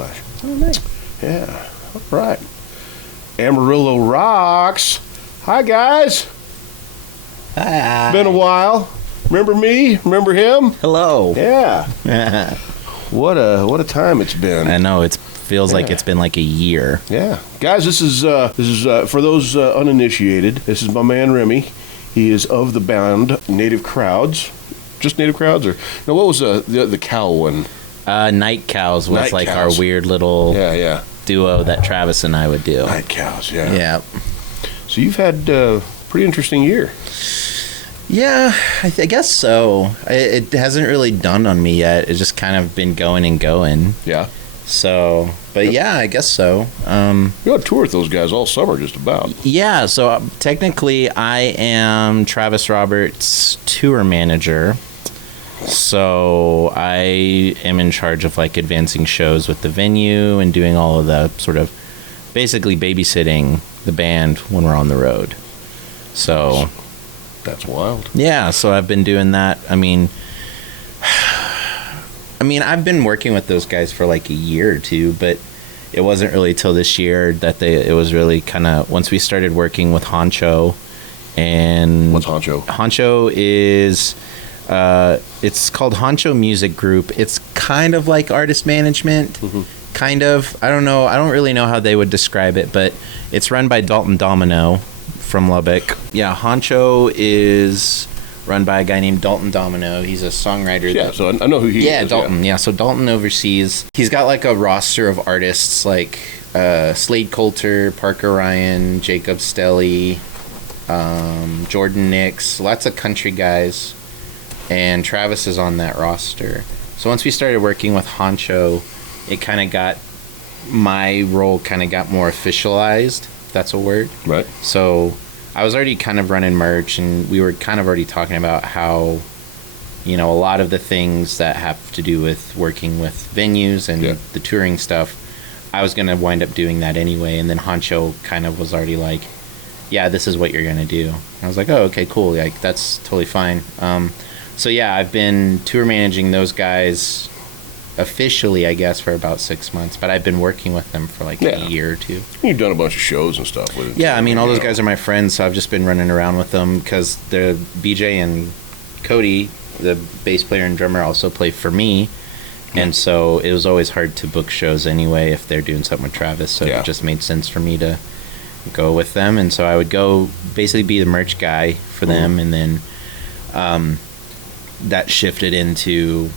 Newsflash. Oh, nice. Yeah. All right. Amarillo rocks. Hi, guys. Hi. Been a while. Remember me? Remember him? Hello. Yeah. What a time it's been. I know, it feels like it's been like a year. Yeah. Guys, this is for those uninitiated. This is my man Remy. He is of the band Native Crowds. Just Native Crowds, or no? What was the cow one? Night Cows was Night like Cows. our weird little Yeah. duo that Travis and I would do. Night Cows. Yeah. Yeah. So you've had a pretty interesting year. Yeah, I guess so. It hasn't really dawned on me yet. It's just kind of been going and going. Yeah. So, but yeah, I guess so. You on tour with those guys all summer, just about. Yeah, so technically I am Travis Roberts' tour manager. So I am in charge of like advancing shows with the venue and doing all of the sort of basically babysitting the band when we're on the road. So That's wild. yeah, so I've been doing that. I mean, I've been working with those guys for like a year or two, but it wasn't really till this year that it was really kind of once we started working with Honcho. And What's Honcho? Honcho is it's called Honcho Music Group. It's kind of like artist management. Mm-hmm. Kind of. I don't know. I don't really know how they would describe it, but it's run by Dalton Domino from Lubbock. Yeah, Honcho is run by a guy named Dalton Domino. He's a songwriter. Yeah, so I know who he is. Yeah, Dalton. Yeah, so Dalton oversees. He's got like a roster of artists like Slade Coulter, Parker Ryan, Jacob Stelly, Jordan Nix, lots of country guys, and Travis is on that roster. So once we started working with Honcho, it kind of got, my role kind of got more officialized, if that's a word. Right. So I was already kind of running merch, and we were kind of already talking about how, you know, a lot of the things that have to do with working with venues and the touring stuff, I was going to wind up doing that anyway. And then Honcho kind of was already like, yeah, this is what you're going to do. And I was like, oh, okay, cool. Like, that's totally fine. So yeah, I've been tour managing those guys officially, I guess, for about 6 months, but I've been working with them for like a year or two. You've done a bunch of shows and stuff with it. Yeah, I mean, all those guys are my friends, so I've just been running around with them because the BJ and Cody, the bass player and drummer, also play for me. And so it was always hard to book shows anyway if they're doing something with Travis, so it just made sense for me to go with them. And so I would go basically be the merch guy for them, and then that shifted into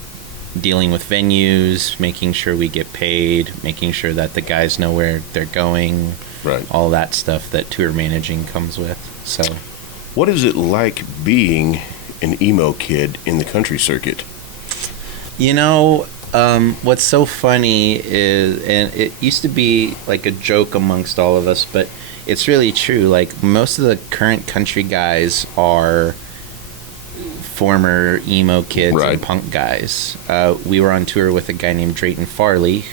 dealing with venues, making sure we get paid, making sure that the guys know where they're going, right? All that stuff that tour managing comes with. So what is it like being an emo kid in the country circuit? You know, what's so funny is, and it used to be like a joke amongst all of us, but it's really true. Like, most of the current country guys are former emo kids and punk guys. We were on tour with a guy named Drayton Farley,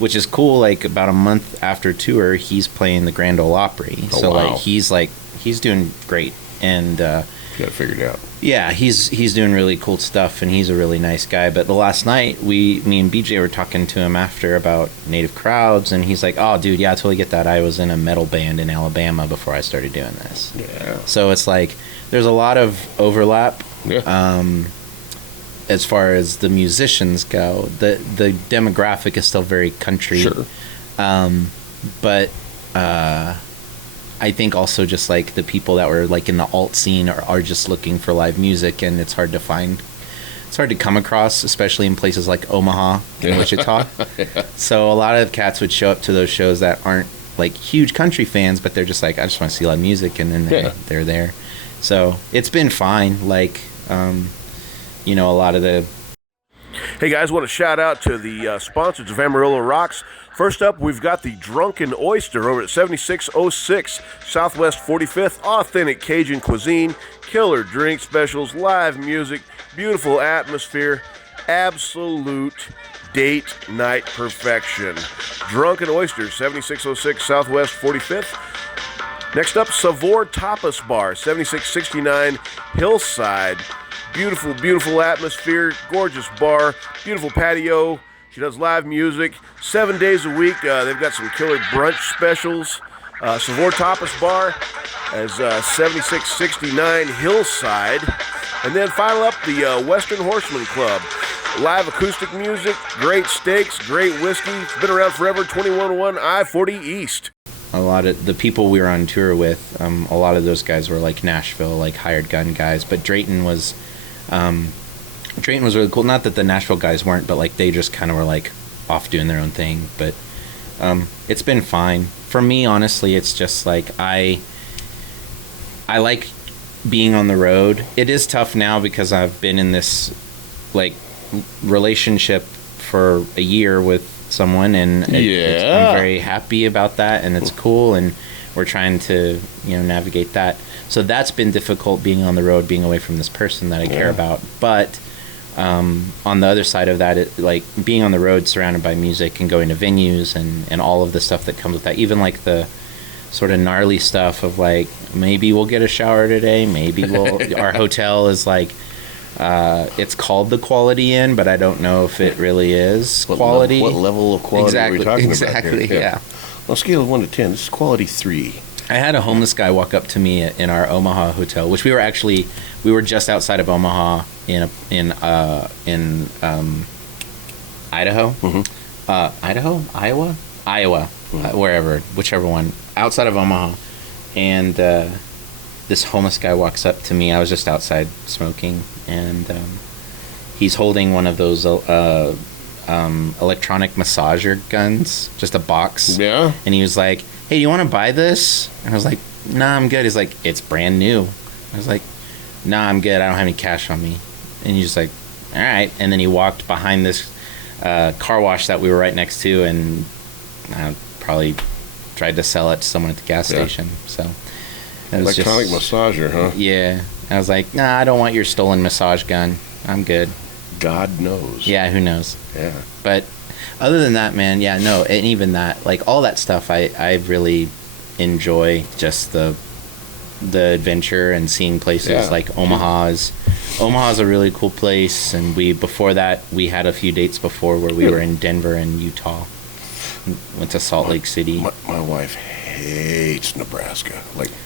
which is cool. Like, about a month after tour, he's playing the Grand Ole Opry. He's doing great, and got it figured out. Yeah, he's doing really cool stuff, and he's a really nice guy. But the last night, me and BJ were talking to him after about Native Crowds, and he's like, "Oh, dude, yeah, I totally get that. I was in a metal band in Alabama before I started doing this." Yeah. So it's like there's a lot of overlap. Yeah. As far as the musicians go, the demographic is still very country. Sure. But I think also just like the people that were like in the alt scene are just looking for live music, and it's hard to find. It's hard to come across, especially in places like Omaha and Wichita. So a lot of cats would show up to those shows that aren't like huge country fans, but they're just like, I just want to see live music, and then they're there. So it's been fine. Like, you know, a lot of the... Hey guys, want to shout out to the sponsors of Amarillo Rocks. First up, we've got the Drunken Oyster over at 7606 Southwest 45th. Authentic Cajun cuisine, killer drink specials, live music, beautiful atmosphere, absolute date night perfection. Drunken Oyster, 7606 Southwest 45th. Next up, Savor Tapas Bar, 7669 Hillside. Beautiful, beautiful atmosphere, gorgeous bar, beautiful patio, She does live music 7 days a week. They've got some killer brunch specials. Savor Tapas Bar as 7669 Hillside. And then final up, the Western Horseman Club. Live acoustic music, great steaks, great whiskey. It's been around forever, 2101 I-40 East. A lot of the people we were on tour with, a lot of those guys were like Nashville, like hired gun guys. But Drayton was really cool. Not that the Nashville guys weren't, but like they just kind of were like off doing their own thing. But it's been fine. For me, honestly, it's just like I like being on the road. It is tough now because I've been in this like relationship for a year with someone, and I'm very happy about that, and it's cool, and we're trying to navigate that. So that's been difficult, being on the road, being away from this person that I care about. But on the other side of that, like being on the road surrounded by music and going to venues and all of the stuff that comes with that, even like the sort of gnarly stuff of like, maybe we'll get a shower today, maybe our hotel is like, it's called the Quality Inn, but I don't know if it really is quality. What level of quality are we talking about here? Yeah. On a scale of 1 to 10, this is quality 3. I had a homeless guy walk up to me in our Omaha hotel, which we were just outside of Omaha in Idaho, Iowa, wherever, whichever one, outside of Omaha, and this homeless guy walks up to me. I was just outside smoking, and he's holding one of those electronic massager guns, just a box. Yeah. And he was like, "Hey, do you want to buy this?" And I was like, "Nah, I'm good." He's like, "It's brand new." I was like, "Nah, I'm good. I don't have any cash on me." And he's just like, "All right." And then he walked behind this car wash that we were right next to, and probably tried to sell it to someone at the gas station. So it was electronic massager, huh? Yeah. I was like, "Nah, I don't want your stolen massage gun. I'm good." God knows. Yeah, who knows? Yeah. But other than that, man, yeah, no, and even that, like all that stuff, I really enjoy just the adventure and seeing places like Omaha's a really cool place, and before that we had a few dates before where we were in Denver and Utah. Went to Salt Lake City. My wife hates Nebraska.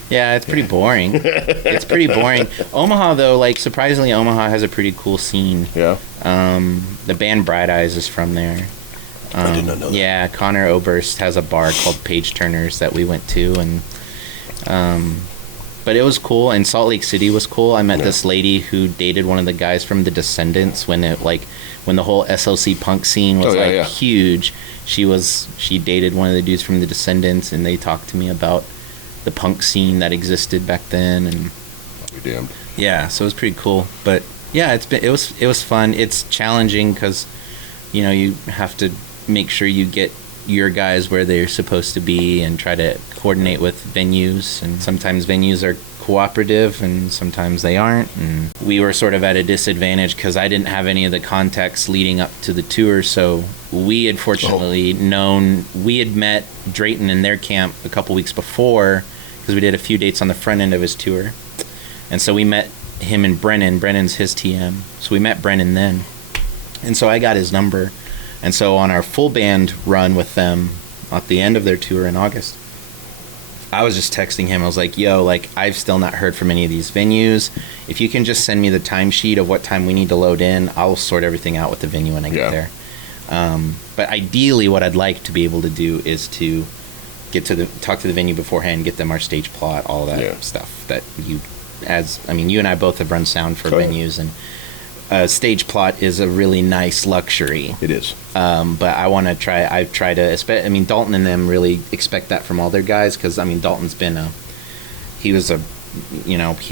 Yeah, it's pretty boring. It's pretty boring. Omaha, though, like surprisingly, Omaha has a pretty cool scene. Yeah. The band Bright Eyes is from there. I did not know that. Yeah, Connor Oberst has a bar called Page Turners that we went to, and but it was cool. And Salt Lake City was cool. I met this lady who dated one of the guys from The Descendants when the whole SLC punk scene was huge. She dated one of the dudes from The Descendants, and they talked to me about the punk scene that existed back then, and you're damned. Yeah, so it was pretty cool. But yeah, it was fun. It's challenging because you have to make sure you get your guys where they're supposed to be and try to coordinate with venues, and sometimes venues are cooperative and sometimes they aren't, and we were sort of at a disadvantage because I didn't have any of the contacts leading up to the tour. So we had fortunately we had met Drayton in their camp a couple weeks before because we did a few dates on the front end of his tour, and so we met him and Brennan's his TM, so we met Brennan then, and so I got his number. And so on our full band run with them at the end of their tour in August, I was just texting him. I was like, "Yo, like I've still not heard from any of these venues. If you can just send me the timesheet of what time we need to load in, I'll sort everything out with the venue when I get there." But ideally, what I'd like to be able to do is to talk to the venue beforehand, get them our stage plot, all that stuff that you and I both have run sound for venues, and stage plot is a really nice luxury. It is. But I want to try. I've tried to. Dalton and them really expect that from all their guys because Dalton's been he was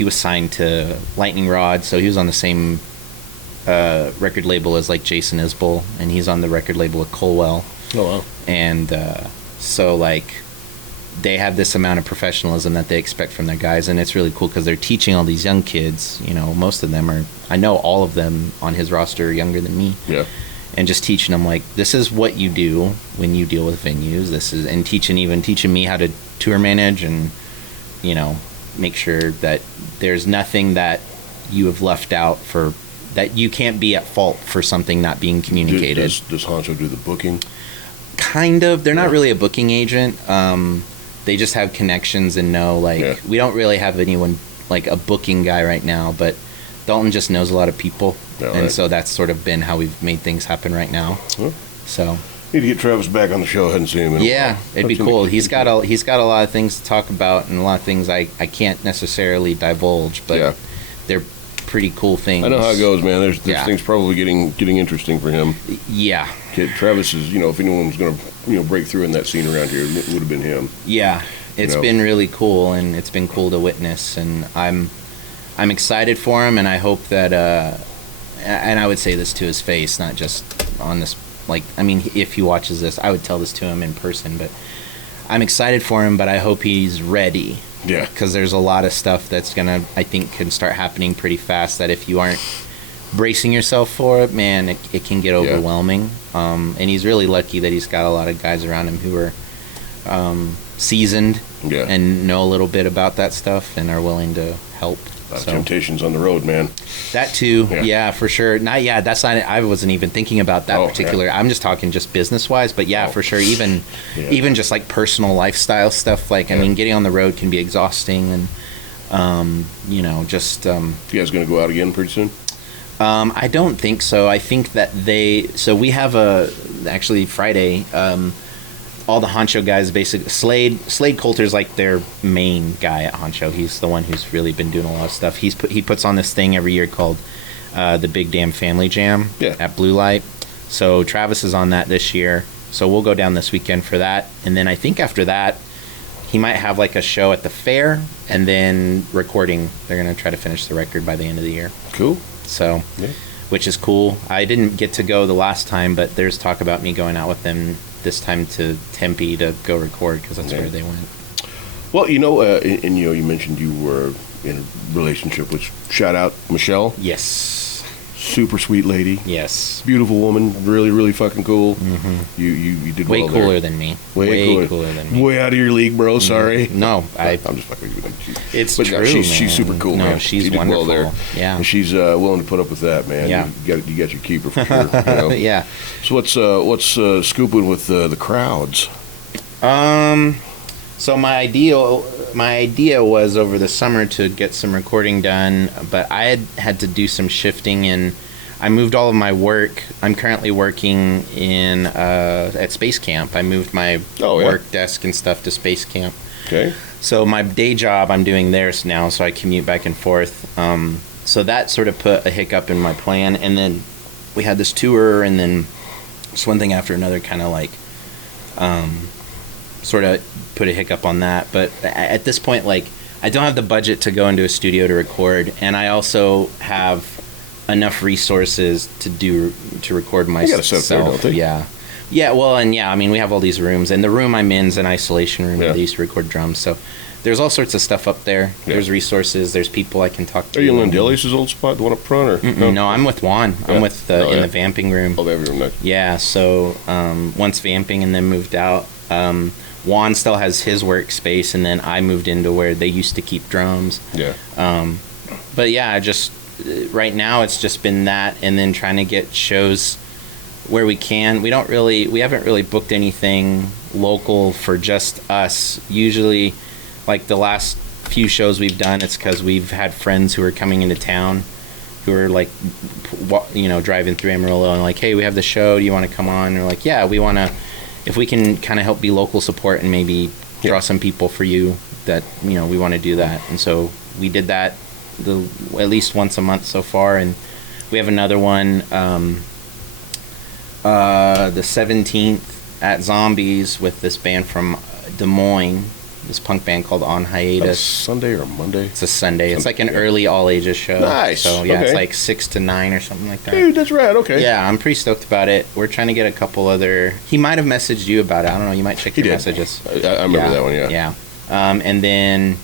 signed to Lightning Rod, so he was on the same record label as like Jason Isbell, and he's on the record label of Colwell. Oh wow. And so like they have this amount of professionalism that they expect from their guys, and it's really cool because they're teaching all these young kids. Most of them I know all of them on his roster are younger than me. Yeah. And just teaching them like, this is what you do when you deal with venues. And teaching me how to tour manage and, make sure that there's nothing that you have left out for that you can't be at fault for something not being communicated. Does Honcho do the booking? Kind of. They're not really a booking agent. They just have connections and know, like, we don't really have anyone, like, a booking guy right now, but Dalton just knows a lot of people. And so that's sort of been how we've made things happen right now. So need to get Travis back on the show. I hadn't seen him in a while. It'd be cool. He's got a lot of things to talk about and a lot of things I can't necessarily divulge, but they're pretty cool things. I know how it goes, man. There's things probably getting interesting for him. Yeah. Travis is, if anyone was going to, break through in that scene around here, it would have been him. Yeah. It's been really cool, and it's been cool to witness, and I'm excited for him, and I hope that and I would say this to his face, not just on this, like, I mean, if he watches this, I would tell this to him in person, but I'm excited for him, but I hope he's ready. Yeah. Because there's a lot of stuff that's I think can start happening pretty fast, that if you aren't bracing yourself for it, man, it can get overwhelming. And he's really lucky that he's got a lot of guys around him who are seasoned and know a little bit about that stuff and are willing to help. A lot of temptations on the road, man. That too, for sure. That's not. I wasn't even thinking about that particular. Yeah. I'm just talking just business wise, but for sure. Even just like personal lifestyle stuff. Like I mean, getting on the road can be exhausting, and just. You guys going to go out again pretty soon? I don't think so. I think that we have actually Friday. All the Honcho guys, basically, Slade Coulter's like their main guy at Honcho. He's the one who's really been doing a lot of stuff. He puts on this thing every year called the Big Damn Family Jam at Blue Light. So Travis is on that this year. So we'll go down this weekend for that. And then I think after that, he might have like a show at the fair and then recording. They're going to try to finish the record by the end of the year. Cool. So, which is cool. I didn't get to go the last time, but there's talk about me going out with them this time to Tempe to go record because that's where they went. Well, and you mentioned you were in a relationship with, shout out, Michelle. Yes. Super sweet lady. Yes. Beautiful woman. Really, really fucking cool. Mm-hmm. You did way well cooler there. than me. Way cooler than me. Way out of your league, bro. Sorry. No, I'm just fucking with you. It's but true, no, man. She's super cool, man. She's did wonderful. Well there. Yeah. And she's willing to put up with that, man. Yeah. You got your keeper for sure. Yeah. So what's scooping with the crowds? So my idea was over the summer to get some recording done, but I had to do some shifting, and I moved all of my work. I'm currently working at Space Camp. I moved my work desk and stuff to Space Camp. Okay. So my day job I'm doing there now, so I commute back and forth. So that sort of put a hiccup in my plan, and then we had this tour, and then just one thing after another kind of like sort of put a hiccup on that. But at this point, like, I don't have the budget to go into a studio to record, and I also have enough resources to record myself. You got a set there, don't they? Yeah. Well, and I mean, we have all these rooms, and the room I'm in is an isolation room where they used to record drums. So there's all sorts of stuff up there. Yeah. There's resources. There's people I can talk to. Are you in Lindeli's old spot, the one up front, or no? I'm with Juan. I'm with in the vamping room. Oh, they have your room next. Yeah. So once vamping and then moved out. Juan still has his workspace, and then I moved into where they used to keep drums. Yeah. But yeah, just right now it's just been that, and then trying to get shows where we can. We haven't really booked anything local for just us. Usually, like the last few shows we've done, it's because we've had friends who are coming into town, who are like, driving through Amarillo and like, hey, we have the show. Do you want to come on? And we're like, yeah, we want to. If we can kind of help be local support and maybe draw some people for you, that we want to do that. And so we did that at least once a month so far, and we have another one the 17th at Zombies with this band from Des Moines, this punk band called On Hiatus. Sunday or Monday? It's a Sunday. It's like an early all ages show. Nice. So it's like 6 to 9 or something like that. Dude, that's rad. Okay. Yeah, I'm pretty stoked about it. We're trying to get a couple other. He might have messaged you about it. I don't know. You might check your messages. I remember that one. Yeah. Yeah. And then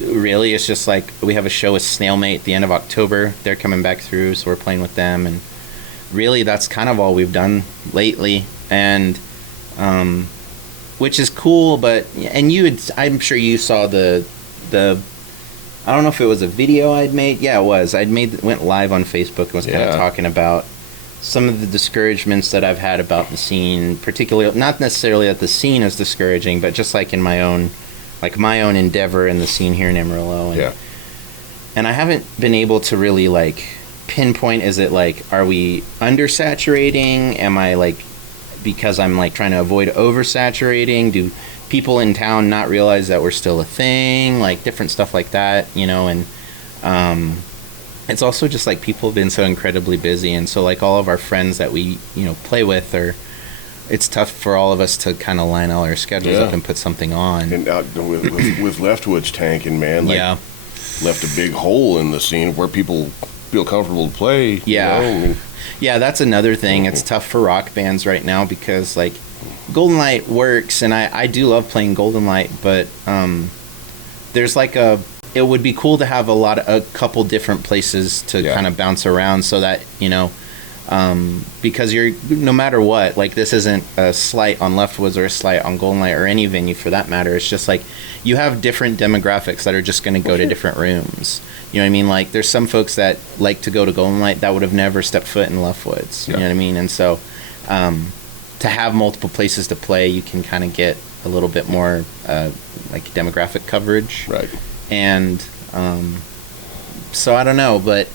really it's just like we have a show with Snailmate at the end of October. They're coming back through, so we're playing with them, and really that's kind of all we've done lately. And which is cool, but I'm sure you saw the I don't know if it was a video I'd made. Yeah, it was. Went live on Facebook and was kind of talking about some of the discouragements that I've had about the scene, particularly not necessarily that the scene is discouraging, but just like in my own endeavor in the scene here in Amarillo. And I haven't been able to really like pinpoint, is it like, are we undersaturating? Am I like, because I'm like trying to avoid oversaturating? Do people in town not realize that we're still a thing? Like different stuff like that, you know, and it's also just like people have been so incredibly busy, and so like all of our friends that we, you know, play with, it's tough for all of us to kind of line all our schedules up and put something on. And with Leftwood's tanking, man, like, left a big hole in the scene where people feel comfortable to play. Yeah. You know? I mean, yeah, that's another thing. It's tough for rock bands right now because like Golden Light works, and I do love playing Golden Light, but there's like it would be cool to have a couple different places to kind of bounce around, so that, you know, because you're, no matter what, like this isn't a slight on Leftwoods or a slight on Golden Light or any venue for that matter. It's just like you have different demographics that are just going to go to different rooms. You know what I mean? Like there's some folks that like to go to Golden Light that would have never stepped foot in Leftwoods. You know what I mean? And so to have multiple places to play, you can kind of get a little bit more like demographic coverage. Right. And so I don't know, but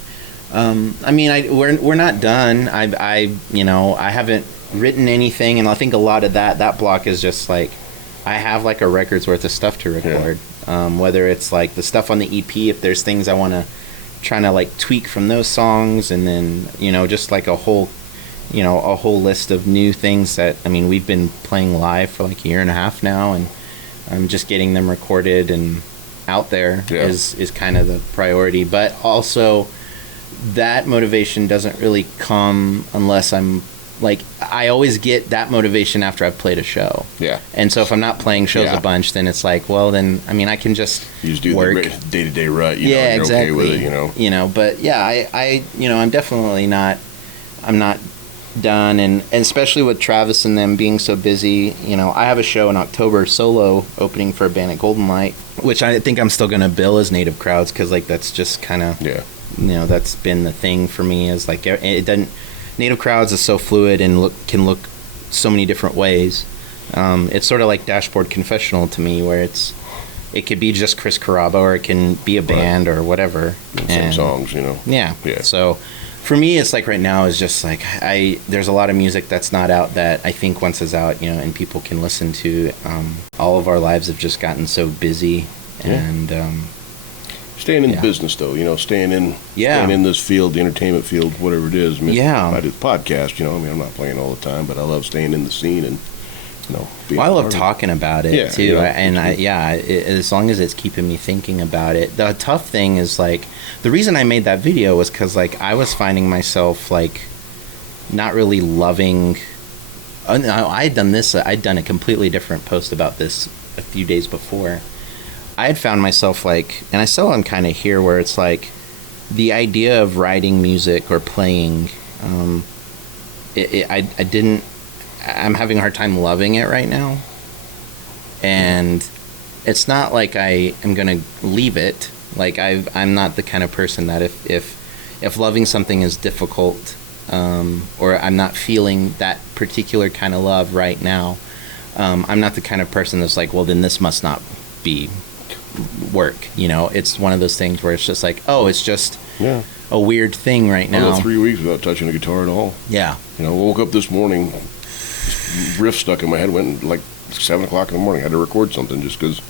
I mean, we're not done. I you know, I haven't written anything, and I think a lot of that block is just like I have like a record's worth of stuff to record. Whether it's like the stuff on the EP, if there's things I want to try to like tweak from those songs, and then, you know, just like a whole list of new things that, I mean, we've been playing live for like a year and a half now, and I'm just getting them recorded and out there is kind of the priority. But also that motivation doesn't really come unless I'm like, I always get that motivation after I've played a show. Yeah. And so if I'm not playing shows a bunch, then it's like, well, then, I mean, I can just you just do work. The day-to-day rut, you know, and you're exactly. okay with it, you know. You know, but yeah, I you know, I'm definitely not, I'm not done, and especially with Travis and them being so busy. You know, I have a show in October solo opening for a band at Golden Light, which I think I'm still going to bill as native crowds, because like that's just kind of, you know, that's been the thing for me, is like it doesn't, native crowds is so fluid and can look so many different ways. It's sort of like Dashboard Confessional to me, where it could be just Chris Carrabba, or it can be a band or whatever. Same songs, you know. Yeah. So for me, it's like right now is just like there's a lot of music that's not out that I think once is out, you know, and people can listen to. All of our lives have just gotten so busy, and staying in the business, though, you know, staying in this field, the entertainment field, whatever it is. I mean, I do the podcast, you know. I mean, I'm not playing all the time, but I love staying in the scene and, you know. I love talking about it too, you know, as long as it's keeping me thinking about it. The tough thing is like the reason I made that video was because like I was finding myself like not really loving. I'd done a completely different post about this a few days before. I had found myself like, and I still am kind of here, where it's like the idea of writing music or playing, I'm having a hard time loving it right now. And it's not like I am going to leave it. Like I'm not the kind of person that if loving something is difficult, or I'm not feeling that particular kind of love right now, I'm not the kind of person that's like, well, then this must not be work. You know, it's one of those things where it's just like, oh, it's just a weird thing right now. 3 weeks without touching a guitar at all. Yeah. You know, woke up this morning, riff stuck in my head, went like 7 o'clock in the morning. I had to record something just because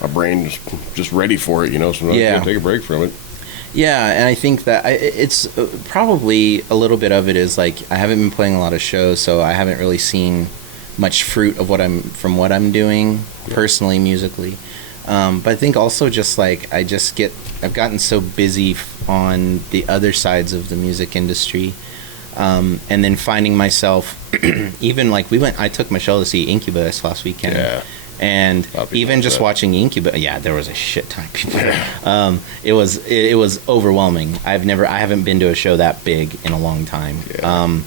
my brain was just ready for it, you know, so I had to take a break from it. Yeah, and I think that it's probably a little bit of it is like I haven't been playing a lot of shows, so I haven't really seen much fruit of what I'm doing personally, musically. But I think also just like I've gotten so busy on the other sides of the music industry, and then finding myself even like I took Michelle to see Incubus last weekend. Yeah. And even just watching Incubus, there was a shit ton of people. It was overwhelming. I haven't been to a show that big in a long time. Yeah.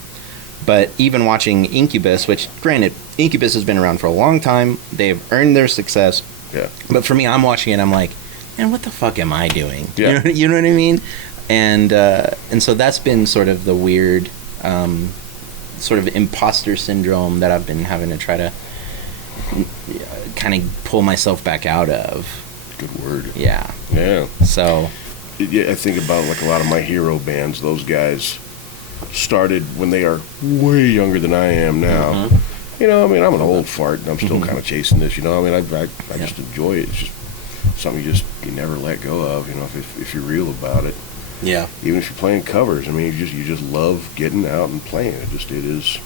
But even watching Incubus, which granted, Incubus has been around for a long time, they've earned their success. Yeah. But for me, I'm watching it, I'm like, and what the fuck am I doing? Yeah. You know what I mean? And so that's been sort of the weird sort of imposter syndrome that I've been having to try to kind of pull myself back out of. Good word. Yeah. Yeah. So I think about like a lot of my hero bands. Those guys started when they are way younger than I am now. You know, I mean, I'm an old fart, and I'm still kind of chasing this. You know, I mean, I just enjoy it. It's just something you never let go of. You know, if you're real about it. yeah. Even if you're playing covers, I mean, you just love getting out and playing. It's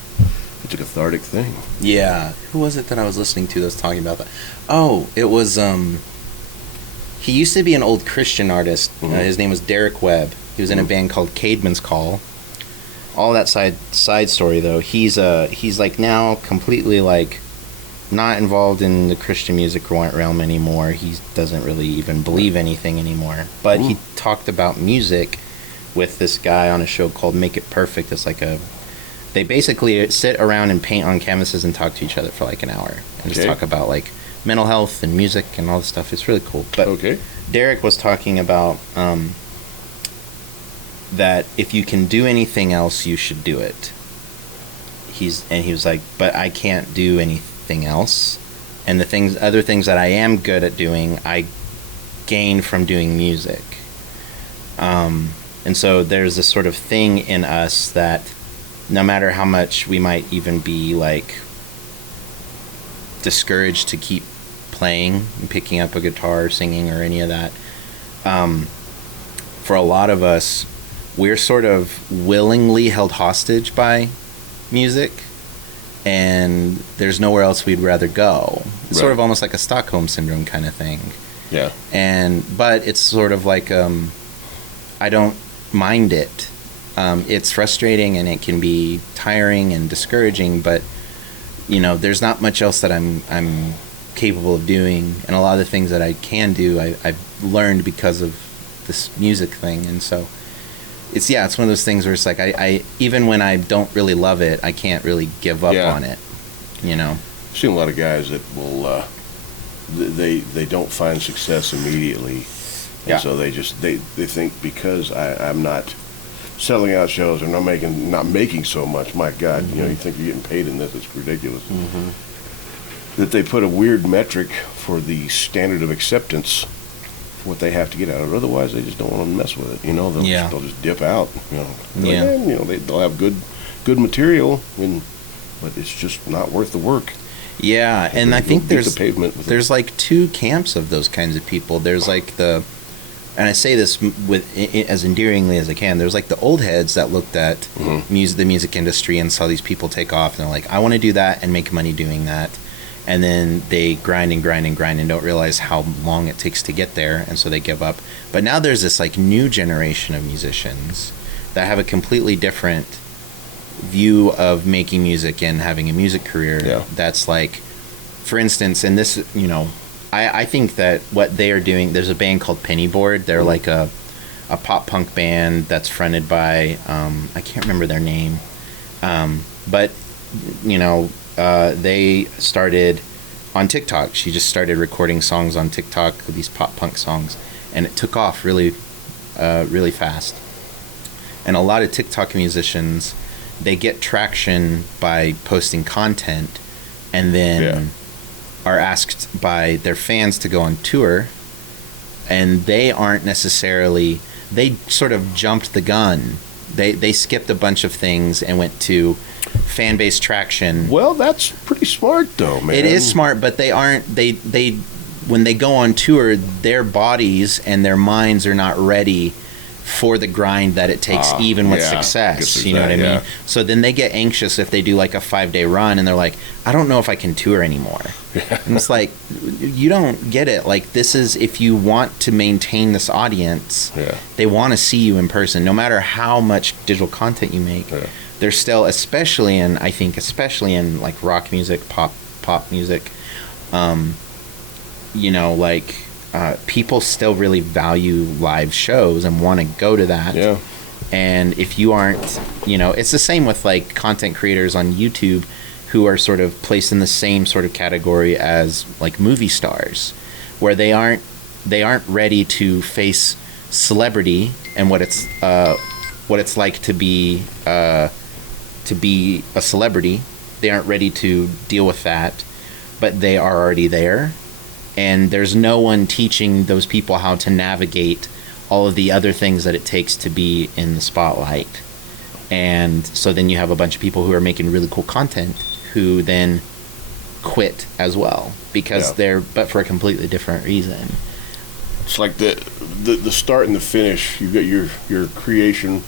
a cathartic thing. Yeah. Who was it that I was listening to that was talking about that? Oh, it was he used to be an old Christian artist. His name was Derek Webb. He was in a band called Caedmon's Call. All that side story though, he's like now completely like not involved in the Christian music realm anymore. He doesn't really even believe anything anymore. But he talked about music with this guy on a show called Make It Perfect. It's like they basically sit around and paint on canvases and talk to each other for like an hour and just talk about like mental health and music and all this stuff. It's really cool. But Derek was talking about that if you can do anything else, you should do it. He was like, but I can't do anything else, and other things that I am good at doing, I gain from doing music. And so there's this sort of thing in us that no matter how much we might even be like discouraged to keep playing and picking up a guitar or singing or any of that, for a lot of us, we're sort of willingly held hostage by music, and there's nowhere else we'd rather go. It's sort of almost like a Stockholm Syndrome kind of thing. Yeah. But it's sort of like I don't mind it. It's frustrating and it can be tiring and discouraging, but you know, there's not much else that I'm capable of doing, and a lot of the things that I can do, I've learned because of this music thing, and so it's one of those things where it's like I even when I don't really love it, I can't really give up on it, you know. I've seen a lot of guys that will they don't find success immediately, and so they think because I'm not selling out shows or not making so much, my God, you know, you think you're getting paid in this, it's ridiculous. That they put a weird metric for the standard of acceptance, what they have to get out of it. Otherwise, they just don't want to mess with it. You know, they'll just dip out. You know, you know, they'll have good material, but it's just not worth the work. Yeah, and I think there's like two camps of those kinds of people. There's like and I say this as endearingly as I can, there's like the old heads that looked at the music industry and saw these people take off, and they're like, I want to do that and make money doing that. And then they grind and don't realize how long it takes to get there, and so they give up. But now there's this like new generation of musicians that have a completely different view of making music and having a music career. That's like, for instance, and this, you know, I think that what they are doing, there's a band called Pennyboard. They're like a pop punk band that's fronted by I can't remember their name, but you know, they started on TikTok. She just started recording songs on TikTok, these pop punk songs, and it took off really fast. And a lot of TikTok musicians, they get traction by posting content, and then are asked by their fans to go on tour, and they aren't necessarily, they sort of jumped the gun. They skipped a bunch of things and went to fan base traction. Well, that's pretty smart though, man. It is smart, but they when they go on tour, their bodies and their minds are not ready for the grind that it takes, even with success. You know what I mean? So then they get anxious if they do like a 5-day run, and they're like, I don't know if I can tour anymore. And it's like, you don't get it. Like, this is, if you want to maintain this audience, they want to see you in person, no matter how much digital content you make. They're still, especially in like rock music, pop music, you know, like, people still really value live shows and want to go to that. And if you aren't, you know, it's the same with like content creators on YouTube who are sort of placed in the same sort of category as like movie stars, where they aren't they aren't ready to face celebrity and what it's like to be a celebrity. They aren't ready to deal with that, but they are already there, and there's no one teaching those people how to navigate all of the other things that it takes to be in the spotlight. And so then you have a bunch of people who are making really cool content who then quit as well because but for a completely different reason. It's like the start and the finish. You've got your creation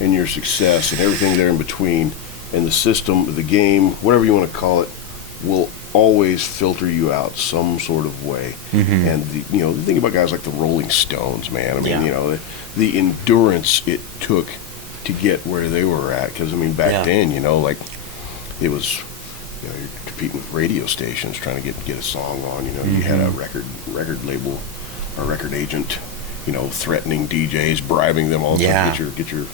and your success and everything there in between, and the system, the game, whatever you want to call it, will always filter you out some sort of way. Mm-hmm. And the thing about guys like the Rolling Stones, man. I mean, the endurance it took to get where they were at. Because I mean, back then, like it was, you're competing with radio stations trying to get a song on. You had a record label, a record agent, threatening DJs, bribing them all to get your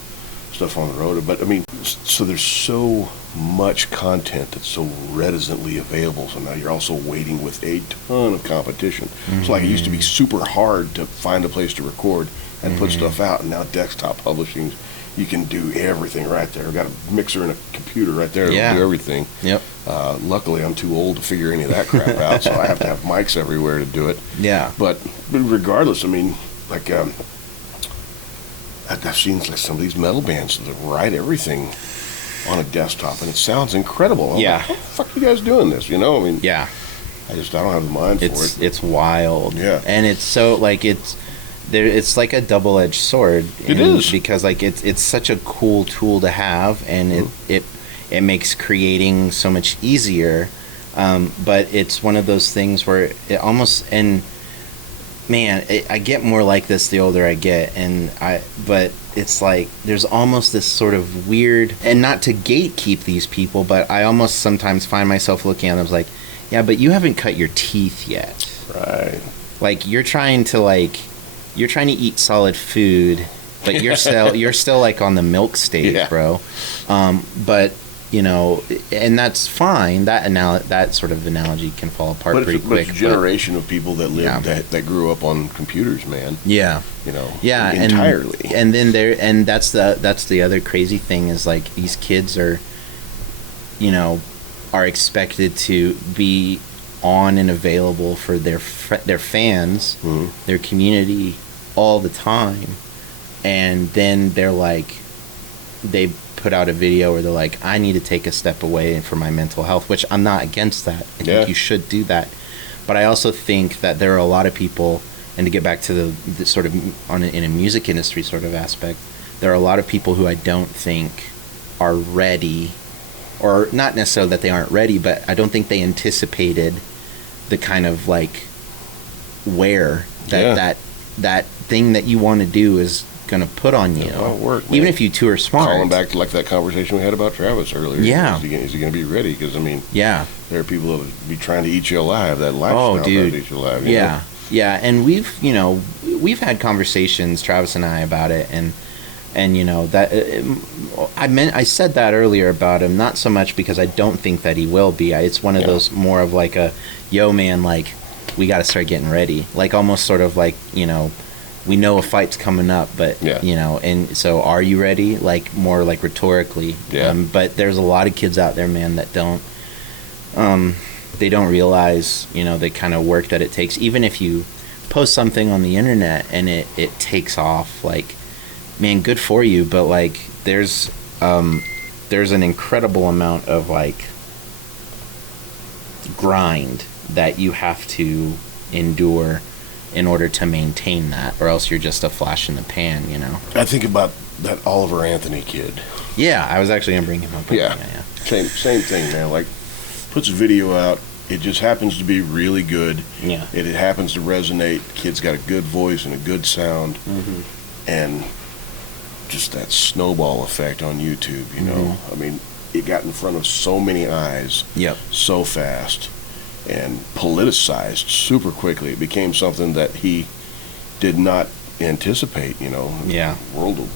stuff on the road. But I mean, so there's so much content that's so reticently available. So now you're also waiting with a ton of competition. Mm-hmm. It's like it used to be super hard to find a place to record and put stuff out, and now desktop publishing, you can do everything right there. I've got a mixer and a computer right there to do everything. Yep. Luckily, I'm too old to figure any of that crap out, so I have to have mics everywhere to do it. Yeah. But regardless, I mean, like I've seen like some of these metal bands that write everything on a desktop, and it sounds incredible. I'm like, how the fuck are you guys doing this? I mean, I don't have the mind for it. It's wild. Yeah. And it's so like it's like a double-edged sword. It is, because like it's such a cool tool to have, and it makes creating so much easier. But it's one of those things where it almost, and man, I get more like this the older I get, but it's like there's almost this sort of weird, and not to gatekeep these people, but I almost sometimes find myself looking at them like, yeah, but you haven't cut your teeth yet. Right. Like you're trying to eat solid food, but you're still like on the milk stage, bro. But and that's fine. That sort of analogy can fall apart pretty quick. But it's a generation of people that lived that grew up on computers, man. Yeah. Entirely. And then that's the other crazy thing is like these kids are expected to be on and available for their fans, their community all the time, and then they're like, they put out a video where they're like, I need to take a step away for my mental health, which I'm not against that. I think you should do that, but I also think that there are a lot of people, and to get back to the sort of in a music industry sort of aspect, there are a lot of people who I don't think are ready, or not necessarily that they aren't ready, but I don't think they anticipated the kind of like wear that thing that you want to do is going to put on you. Work, even if you two are smart. Calling back to like that conversation we had about Travis earlier. Yeah. Is he going to be ready? Because I mean, there are people that would be trying to eat you alive. That lifestyle that would eat you alive. Yeah, and we've had conversations, Travis and I, about it, and that I said that earlier about him, not so much because I don't think that he will be. It's one of those more of like a, yo man, like we got to start getting ready, like almost sort of like we know a fight's coming up, but and so are you ready? Like more like rhetorically. But there's a lot of kids out there, man, that don't. They don't realize, the kind of work that it takes. Even if you post something on the internet and it takes off, like, man, good for you. But like, there's an incredible amount of like grind that you have to endure in order to maintain that, or else you're just a flash in the pan, I think about that Oliver Anthony kid. Yeah, I was actually gonna bring him up. Yeah. Same thing, man. Like, puts a video out. It just happens to be really good. Yeah. It happens to resonate. Kid's got a good voice and a good sound. And just that snowball effect on YouTube, I mean, it got in front of so many eyes so fast and politicized super quickly. It became something that he did not anticipate, World of,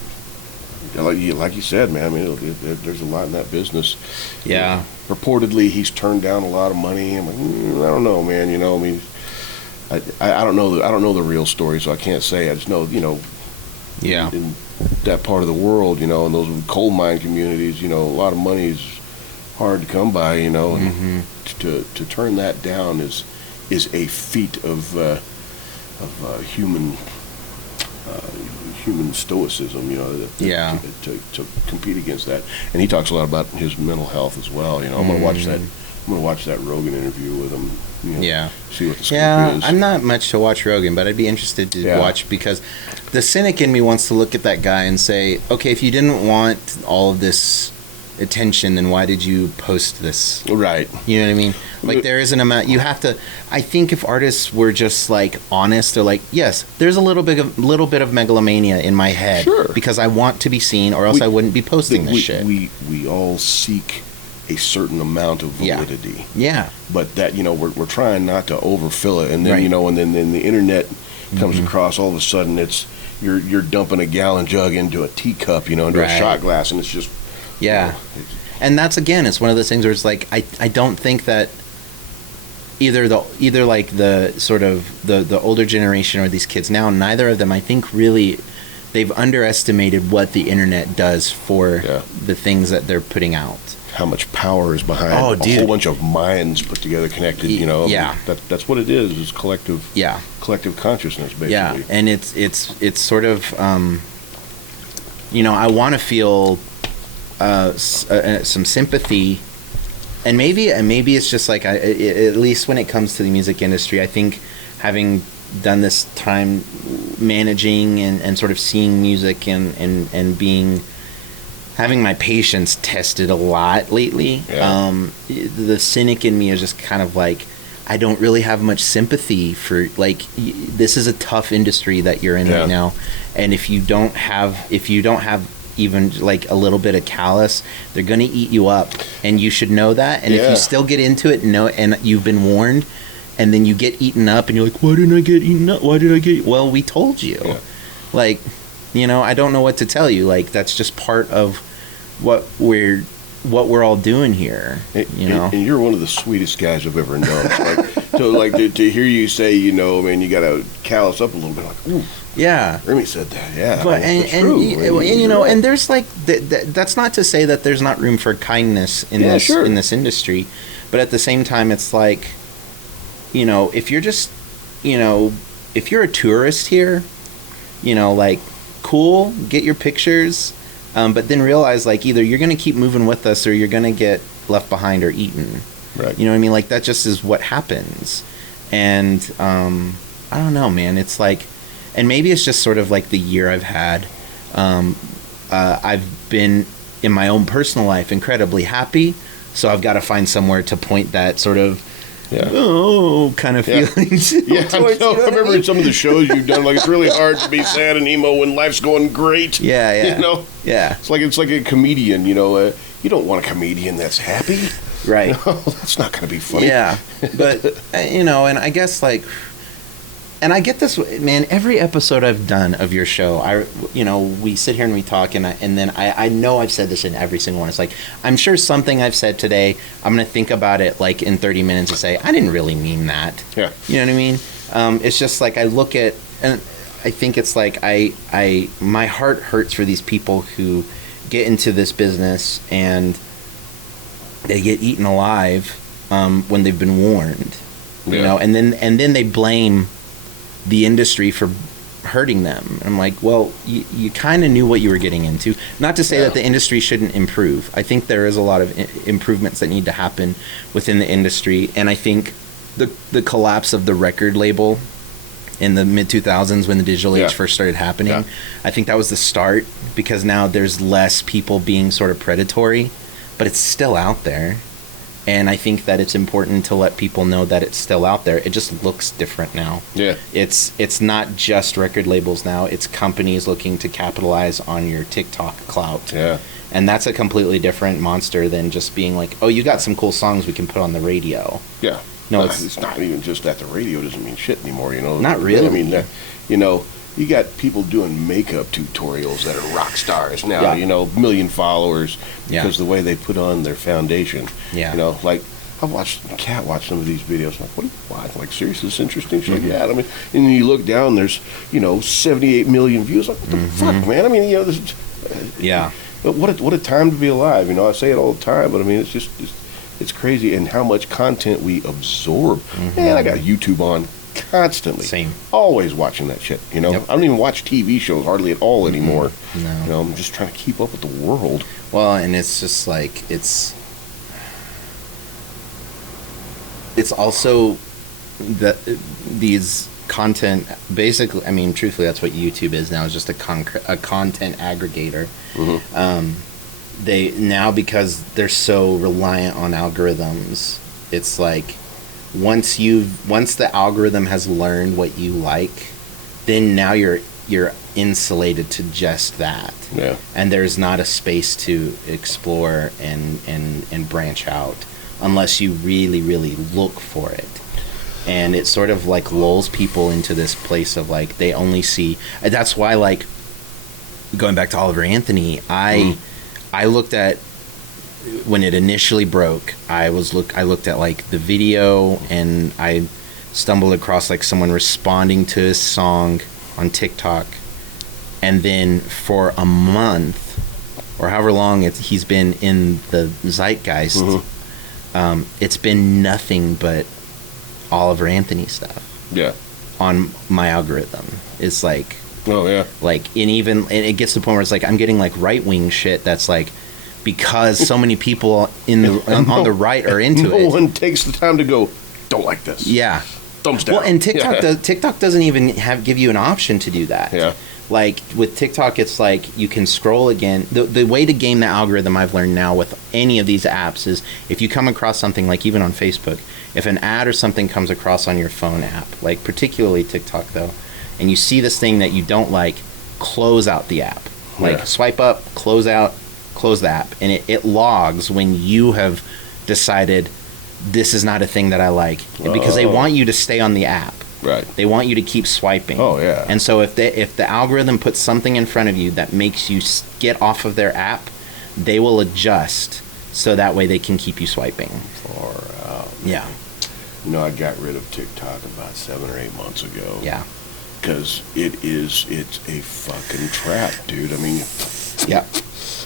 like you said, man, I mean, there's a lot in that business. Yeah. Reportedly, he's turned down a lot of money. I'm like, I don't know, man, I mean, I don't know the real story, so I can't say. I just know, in that part of the world, in those coal mine communities, a lot of money is hard to come by, and to turn that down is a feat of human stoicism, to compete against that. And he talks a lot about his mental health as well. I'm gonna watch that. I'm gonna watch that Rogan interview with him. See what the scoop is. I'm not much to watch Rogan, but I'd be interested to watch, because the cynic in me wants to look at that guy and say, okay, if you didn't want all of this attention, then why did you post this? Right. You know what I mean? Like, there is an amount you have to. I think if artists were just like honest, they're like, yes, there's a little bit of megalomania in my head, sure, because I want to be seen, or else I wouldn't be posting this shit. We all seek a certain amount of validity. Yeah. But that, we're trying not to overfill it, and then and then the internet comes across. All of a sudden, it's you're dumping a gallon jug into a teacup, into a shot glass, and it's just and that's, again, it's one of those things where it's like I don't think that either like the sort of the older generation or these kids now, neither of them, I think, really they've underestimated what the internet does for the things that they're putting out. How much power is behind a whole bunch of minds put together, connected, that's what it is. It's collective consciousness, basically. Yeah, and it's sort of I want to feel some sympathy, and maybe it's just like at least when it comes to the music industry, I think, having done this time managing and sort of seeing music and being, having my patience tested a lot lately, the cynic in me is just kind of like, I don't really have much sympathy for, like, this is a tough industry that you're in right now, and if you don't have even like a little bit of callous, they're gonna eat you up, and you should know that. And if you still get into it, and you've been warned, and then you get eaten up, and you're like, why didn't I get eaten up? Well, we told you. Like, I don't know what to tell you. Like, that's just part of what we're all doing here. And you're one of the sweetest guys I've ever known. To hear you say, man, you gotta callous up a little bit. Like, ooh. Yeah, Remy said that. Yeah, but and there's like that's not to say that there's not room for kindness in this industry, but at the same time, it's like, if you're just, if you're a tourist here, like, cool, get your pictures, but then realize, like, either you're gonna keep moving with us or you're gonna get left behind or eaten. Right. You know what I mean? Like, that just is what happens, and I don't know, man. It's like. And maybe it's just sort of like the year I've had. I've been, in my own personal life, incredibly happy. So I've got to find somewhere to point that sort of, kind of feelings. I remember some of the shows you've done. Like, it's really hard to be sad and emo when life's going great. Yeah. Yeah. It's like a comedian. You don't want a comedian that's happy. Right. That's not going to be funny. Yeah. But and I guess, like. And I get this, man. Every episode I've done of your show, we sit here and we talk, and then I know I've said this in every single one. It's like, I'm sure something I've said today, I'm gonna think about it like in 30 minutes and say, I didn't really mean that. Yeah. You know what I mean? It's just like, I look at, and I think it's like my heart hurts for these people who get into this business and they get eaten alive when they've been warned. And then they blame the industry for hurting them. I'm like, well, you kind of knew what you were getting into. Not to say that the industry shouldn't improve. I think there is a lot of improvements that need to happen within the industry, and I think the collapse of the record label in the mid-2000s when the digital age first started happening, I think that was the start, because now there's less people being sort of predatory, but it's still out there. And I think that it's important to let people know that it's still out there. It just looks different now. Yeah. It's not just record labels now. It's companies looking to capitalize on your TikTok clout. Yeah. And that's a completely different monster than just being like, oh, you got some cool songs we can put on the radio. Yeah. No, it's not even just that the radio doesn't mean shit anymore, Not really. I mean, you got people doing makeup tutorials that are rock stars now, million followers because the way they put on their foundation. Yeah. Like I've watched Cat watch some of these videos. I'm like, what? Like, seriously, this interesting shit? Yeah, I mean, and then you look down, there's 78 million views. Like, what the fuck, man? I mean, this. Yeah. But what a time to be alive. I say it all the time, but I mean, it's crazy, and how much content we absorb. Man, I got YouTube on constantly. Same. Always watching that shit. Yep. I don't even watch TV shows hardly at all anymore. No. I'm just trying to keep up with the world. Well, and it's just like it's also that these content, basically, I mean, truthfully, that's what YouTube is now, is just a content aggregator. They now, because they're so reliant on algorithms, it's like once the algorithm has learned what you like, then now you're insulated to just that. Yeah. And there's not a space to explore and branch out unless you really, really look for it. And it sort of like lulls people into this place of like they only see. That's why, like, going back to Oliver Anthony, I looked at when it initially broke. I looked at like the video, and I stumbled across like someone responding to his song on TikTok, and then for a month or however long he's been in the zeitgeist, it's been nothing but Oliver Anthony stuff. Yeah. On my algorithm. It's like, oh yeah. Like, and it gets to the point where it's like I'm getting like right wing shit that's like, because so many people on the right are into it. No one takes the time to go, don't like this. Yeah. Thumbs down. Well, and TikTok doesn't even give you an option to do that. Yeah. Like with TikTok, it's like you can scroll again. The way to game the algorithm, I've learned now with any of these apps, is if you come across something, like even on Facebook, if an ad or something comes across on your phone app, like particularly TikTok though, and you see this thing that you don't like, close out the app. Like swipe up, close out, close the app, and it logs when you have decided this is not a thing that I like, because they want you to stay on the app. Right. They want you to keep swiping. Oh yeah. And so if the algorithm puts something in front of you that makes you get off of their app, they will adjust so that way they can keep you swiping. Far out. Yeah. I got rid of TikTok about 7 or 8 months ago. Yeah. Because it's a fucking trap, dude. I mean. Yeah.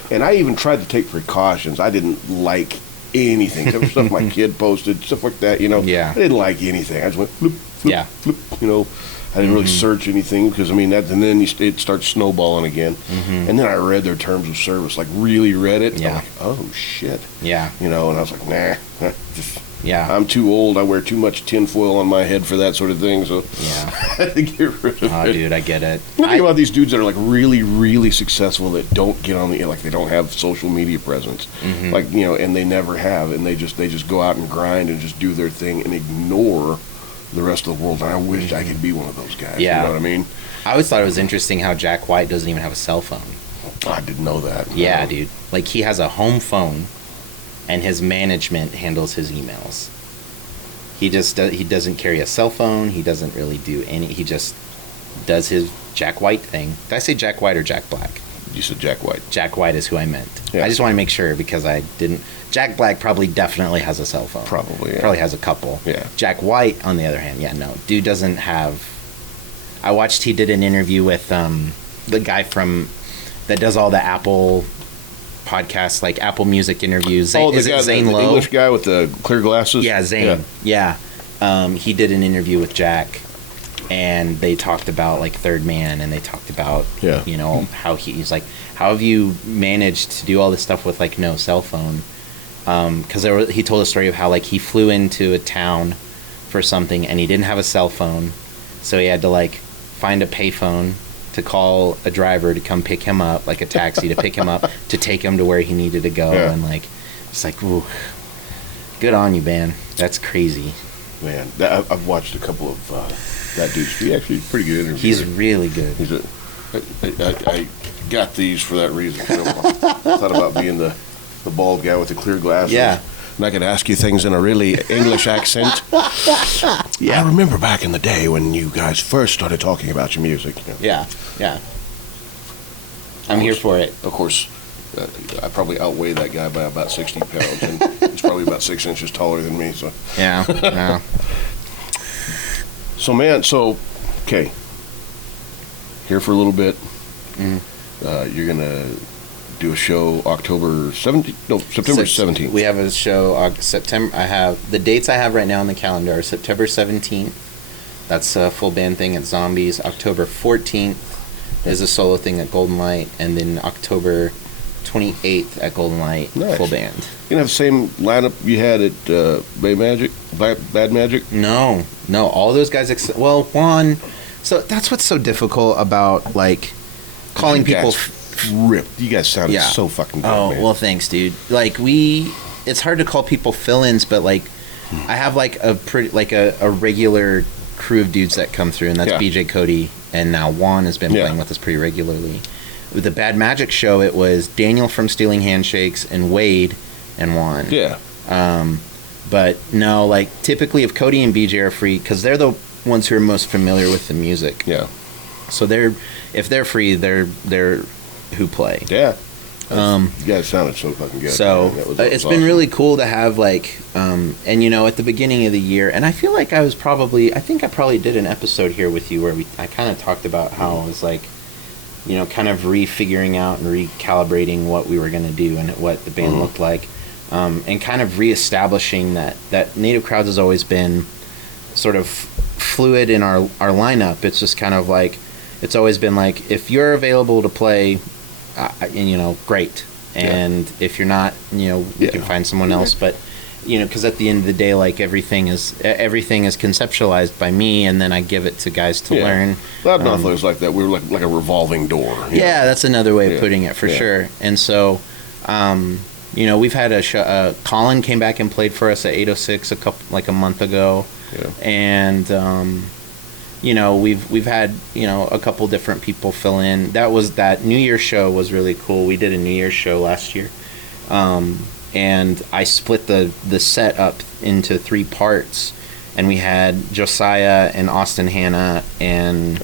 And I even tried to take precautions. I didn't like anything. There was stuff my kid posted, stuff like that, Yeah. I didn't like anything. I just went flip, flip, Yeah. flip, I didn't really search anything, because, I mean, and then it starts snowballing again. And then I read their terms of service, like really read it. Yeah. I'm like, oh, shit. Yeah. And I was like, nah, yeah. I'm too old. I wear too much tinfoil on my head for that sort of thing, so Yeah. I had to get rid of it. Oh, dude, I get it. The thing about these dudes that are like really, really successful that don't get on the, like, they don't have social media presence, like, and they never have, and they just go out and grind and just do their thing and ignore the rest of the world. And I wish I could be one of those guys. Yeah. You know what I mean? I always thought it was interesting how Jack White doesn't even have a cell phone. I didn't know that. Yeah, dude. Like, he has a home phone, and his management handles his emails. He doesn't carry a cell phone. He doesn't really do any. He just does his Jack White thing. Did I say Jack White or Jack Black? You said Jack White. Jack White is who I meant. Yeah. I just want to make sure, because I didn't. Jack Black definitely has a cell phone. Probably, yeah. Probably has a couple. Yeah. Jack White, on the other hand, no. Dude doesn't have. I watched he did an interview with the guy that does all the Apple podcasts, like Apple Music interviews. Is it Zane Lowe? The English guy with the clear glasses? Yeah, Zane. Yeah. He did an interview with Jack, and they talked about like Third Man, and they talked about how he's like, how have you managed to do all this stuff with like no cell phone? Because he told a story of how like he flew into a town for something and he didn't have a cell phone, so he had to like find a payphone to call a driver to come pick him up, like a taxi to pick him up to take him to where he needed to go. Yeah. And like, it's like, ooh, good on you, man. That's crazy. Man, I've watched a couple of that dude's. He's actually a pretty good interview. He's really good. I got these for that reason. I thought about being the bald guy with the clear glasses. Yeah. And I could ask you things in a really English accent. Yeah. I remember back in the day when you guys first started talking about your music. Yeah. I'm here for it. Of course, I probably outweigh that guy by about 60 pounds, and he's probably about 6 inches taller than me. So Yeah. So man, okay, here for a little bit. You're gonna do a show September 17th. We have a show September. I have the dates I have right now on the calendar are September 17th. That's a full band thing at Zombies. October 14th is a solo thing at Golden Light, and then October 28th at Golden Light, Nice. full band. You gonna have the same lineup you had at Bad Magic? No, all those guys. Juan. So that's what's so difficult about like calling You people. guys ripped. You guys sounded so fucking good, man. Well, thanks, dude. Like it's hard to call people fill-ins, but like I have like a pretty like a regular crew of dudes that come through, and that's BJ Cody, and now Juan has been playing with us pretty regularly. With the Bad Magic show, it was Daniel from Stealing Handshakes and Wade and Juan. Yeah. But no, like typically if Cody and BJ are free, because they're the ones who are most familiar with the music. Yeah. So if they're free, they're who play. Yeah. You guys sounded so fucking good. So That was it's awesome. been really cool to have like, and at the beginning of the year, and I feel like I think I probably did an episode here with you where I kind of talked about how I was like, kind of refiguring out and recalibrating what we were going to do and what the band looked like, and kind of reestablishing that Native Crowds has always been sort of fluid in our lineup. It's just kind of like, it's always been like, if you're available to play, great. And if you're not, we can find someone else. But, because at the end of the day, like everything is conceptualized by me, and then I give it to guys to learn. Loud Mouth was like that. We were like a revolving door. Yeah, that's another way of putting it for sure. And so, we've had a show. Colin came back and played for us at 806 a month ago. Yeah. And we've had a couple different people fill in. That New Year's show was really cool. We did a New Year's show last year, and I split the set up into 3 parts, and we had Josiah and Austin Hanna and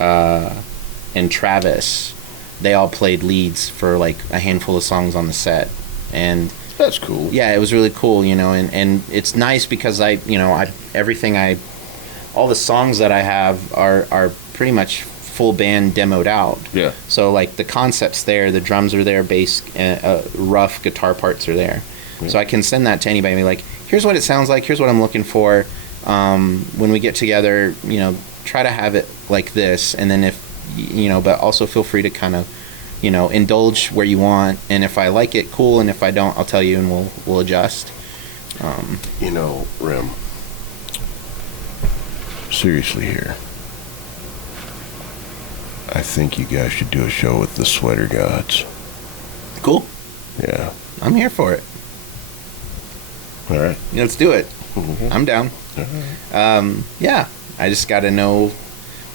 and Travis. They all played leads for like a handful of songs on the set, and that's cool. Yeah, it was really cool, and it's nice because all the songs that I have are pretty much full band demoed out. Yeah. So like the concept's there, the drums are there, bass, rough guitar parts are there. Yeah. So I can send that to anybody and be like, here's what it sounds like, here's what I'm looking for. When we get together, try to have it like this, and then but also feel free to kind of, indulge where you want, and if I like it, cool, and if I don't, I'll tell you and we'll adjust. Rem. Seriously here. I think you guys should do a show with the Sweater Gods. Cool. Yeah. I'm here for it. All right. Let's do it. Mm-hmm. I'm down. Yeah. I just got to know.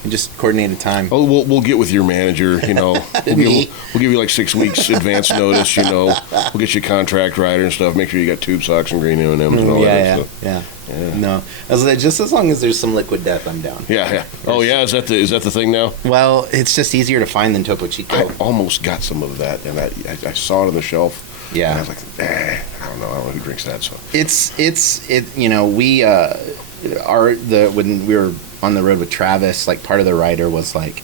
Just coordinate a time. Oh, we'll get with your manager. We'll give you like 6 weeks advance notice. We'll get you a contract writer and stuff. Make sure you got tube socks and green M&Ms and all that stuff. Yeah. No, I was like, just as long as there's some Liquid Death, I'm down. Yeah. Oh yeah, is that the thing now? Well, it's just easier to find than Topo Chico. I almost got some of that, and I saw it on the shelf. Yeah. And I was like, I don't know who drinks that. So when we were on the road with Travis, like part of the rider was like,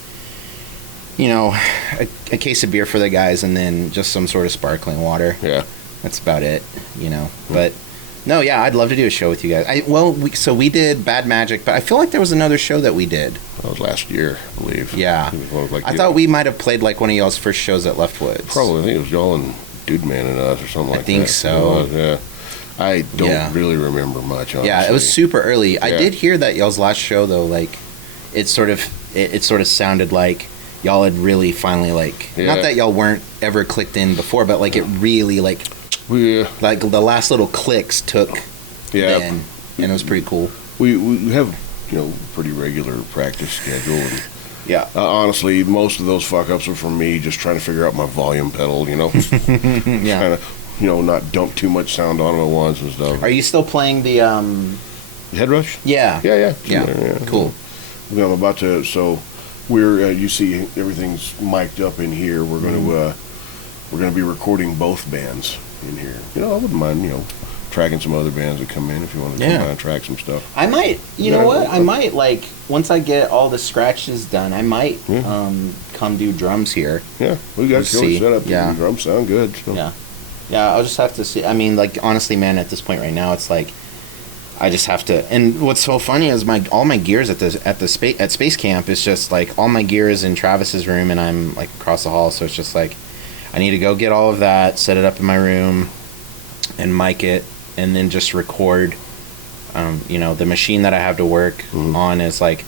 a case of beer for the guys, and then just some sort of sparkling water. Yeah. That's about it, But no, yeah, I'd love to do a show with you guys. We did Bad Magic, but I feel like there was another show that we did. That was last year, I believe. Yeah. I thought we might have played like one of y'all's first shows at Leftwoods. Probably. I think it was y'all and Dude Man and us or something like that. I think so. Yeah. I don't really remember much, honestly. Yeah, it was super early. Yeah. I did hear that y'all's last show, though, like, it sort of sounded like y'all had really finally, like, not that y'all weren't ever clicked in before, but, like, it really, like, like, the last little clicks took then, and it was pretty cool. We have, pretty regular practice schedule, and honestly, most of those fuck-ups are from me just trying to figure out my volume pedal, Trying to, not dump too much sound on them at once and stuff. Are you still playing the Head Rush? Yeah. Yeah. Cool. I'm about to. So we're you see everything's mic'd up in here. We're going to we're going to be recording both bands in here. You know, I wouldn't mind, you know, tracking some other bands that come in if you want to come down and track some stuff. I might, you know what? I might, like, once I get all the scratches done, I might come do drums here. Yeah, we got killer set up. Yeah. Drums sound good. So. Yeah. Yeah, I'll just have to see. I mean, like, honestly, man, at this point right now, it's like, I just have to. And what's so funny is all my gears at Space Camp is just like all my gear is in Travis's room, and I'm like across the hall. So it's just like I need to go get all of that, set it up in my room, and mic it, and then just record. You know, the machine that I have to work on is like